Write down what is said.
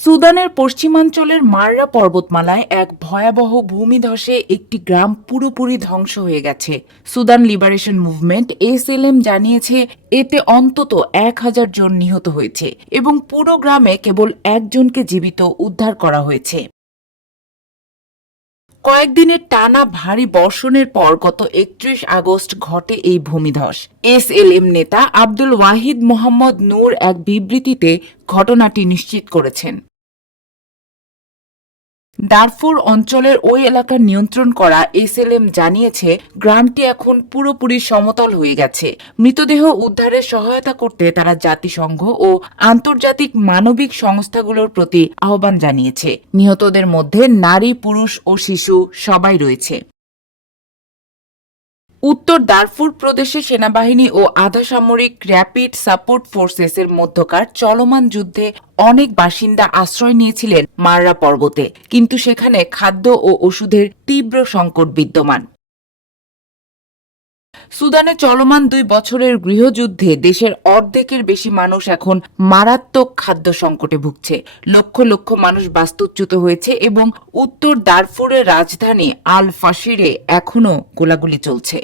সুদানের পশ্চিমাঞ্চলের মাররা পর্বতমালায় এক ভয়াবহ ভূমিধসে একটি গ্রাম পুরোপুরি ধ্বংস হয়ে গেছে। সুদান লিবারেশন মুভমেন্ট এসএলএম জানিয়েছে এতে অন্তত ১,০০০ জন নিহত হয়েছে এবং পুরো গ্রামে কেবল একজনকে জীবিত উদ্ধার করা হয়েছে। কয়েকদিনের টানা ভারী বর্ষণের পর গত ৩১ আগস্ট ঘটে এই ভূমিধস। এসএলএম নেতা আব্দুল ওয়াহিদ মোহাম্মদ নূর এক বিবৃতিতে ঘটনাটি নিশ্চিত করেছেন। দারফুর অঞ্চলের ওই এলাকা নিয়ন্ত্রণ করা এসএলএম জানিয়েছে গ্রামটি এখন পুরোপুরি সমতল হয়ে গেছে। মৃতদেহ উদ্ধারে সহায়তা করতে তারা জাতিসংঘ ও আন্তর্জাতিক মানবিক সংস্থাগুলোর প্রতি আহ্বান জানিয়েছে। নিহতদের মধ্যে নারী, পুরুষ ও শিশু সবাই রয়েছে। উত্তর দারফুর প্রদেশে সেনাবাহিনী ও আধা সামরিক র্যাপিড সাপোর্ট ফোর্সেসের মধ্যকার চলমান যুদ্ধে অনেক বাসিন্দা আশ্রয় নিয়েছিলেন মাররা পর্বতে, কিন্তু সেখানে খাদ্য ও ওষুধের তীব্র সংকট বিদ্যমান। সুদানে চলমান ২ বছরের গৃহযুদ্ধে দেশের অর্ধেকের বেশি মানুষ এখন মারাত্মক খাদ্য সংকটে ভুগছে। লক্ষ লক্ষ মানুষ বাস্তুচ্যুত হয়েছে এবং উত্তর দারফুরের রাজধানী আল ফাশিরে এখনও গোলাগুলি চলছে।